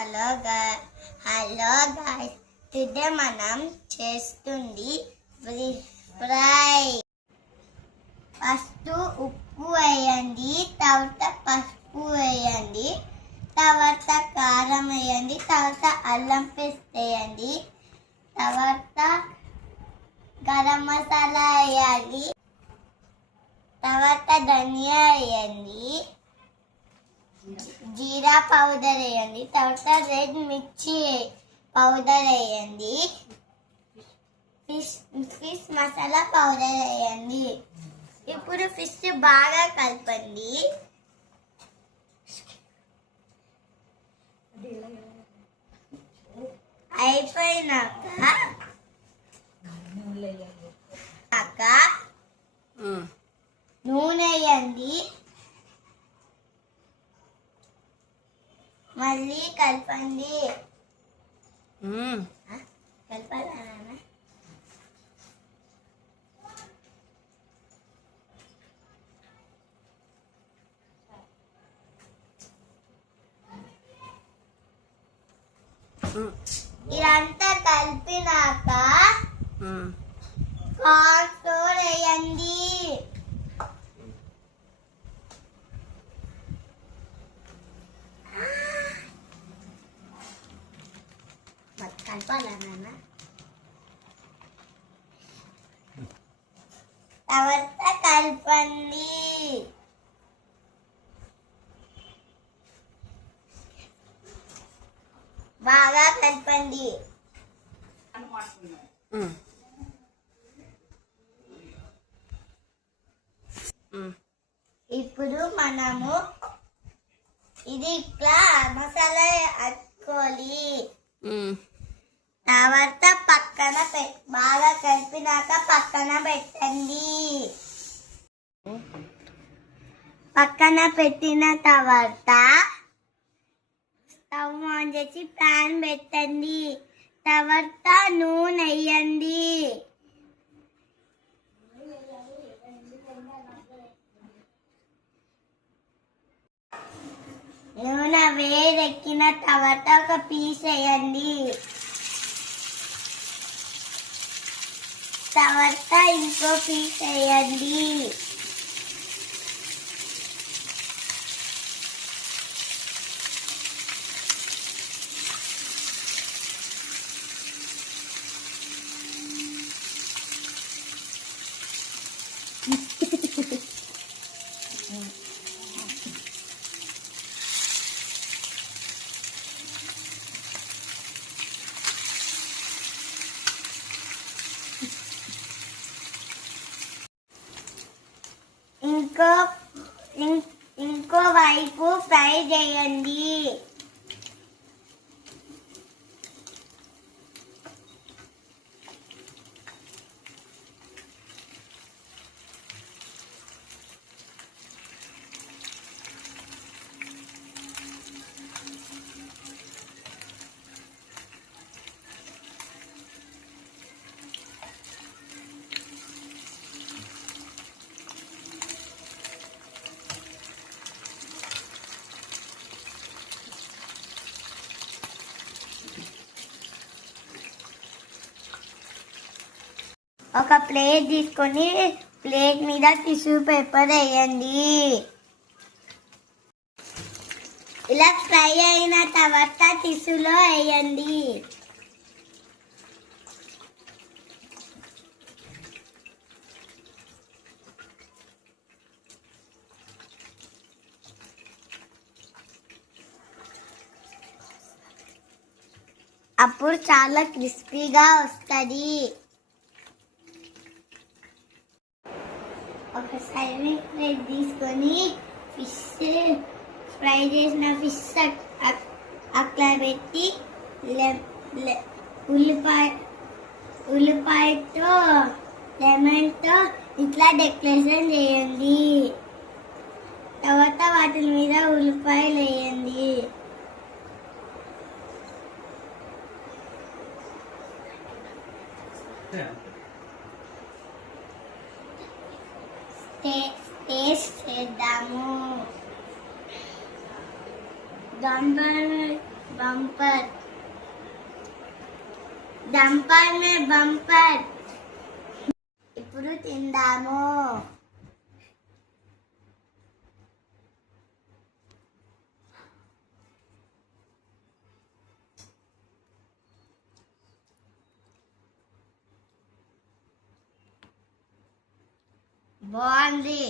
Hello hello guys, today మనం చేస్తుంది fish fry. First ఉప్పు వేయండి, తర్వాత పసుపు వేయండి, తర్వాత కారం వేయండి, తర్వాత అల్లం పేస్ట్ వేయండి, తర్వాత గరం మసాలా వేయాలి, తర్వాత ధనియా వేయండి, జీరా పౌడర్ వేయండి, తర్వాత రెడ్ మిర్చి పౌడర్ వేయండి, ఫిష్ మసాలా పౌడర్ వేయండి. ఇప్పుడు ఫిష్ బాగా కలపండి. అయిపోయినాక నూనె వేయండి, మళ్ళీ కలపండి. కలపాలా? ఇదంతా కలిపినాక కార్న్ ఫ్లోర్ వేయండి. కలపాలా నాన్న? తర్వాత కలపండి. బాగా కలపండి. ఇప్పుడు మనము ఇది ఇట్లా మసాలా అట్టుకోవాలి. తర్వాత పక్కన బాగా కలిపినాక పక్కన పెట్టండి. పక్కన పెట్టిన తర్వాత స్టవ్ ఆన్ చేసి ప్యాన్ పెట్టండి. తర్వాత నూనె వేయండి. నూనె వేడెక్కిన తర్వాత ఒక పీస్ వేయండి. తర్వాత ఇంకో పీస్ వేయండి. ఇంకో వైపు ఫ్రై చేయండి. ఒక ప్లేట్ తీసుకొని ప్లేట్ మీద టిష్యూ పేపర్ వేయండి. ఇలా ఫ్రై అయిన తర్వాత టిష్యూలో వేయండి. అప్పుడు చాలా క్రిస్పీగా వస్తుంది. ఒక సర్వింగ్ ప్లేట్ తీసుకొని ఫ్రై చేసిన ఫిష్ అట్లా పెట్టి ఉల్లిపాయతో లెమన్తో ఇట్లా డెకరేషన్ చేయండి. తర్వాత వాటి మీద ఉల్లిపాయలు వేయండి. టేస్ట్ చేద్దాము. బంపర్ డంపర్ మే బంపర్. ఇప్పుడు తిందాము. బాగుంది.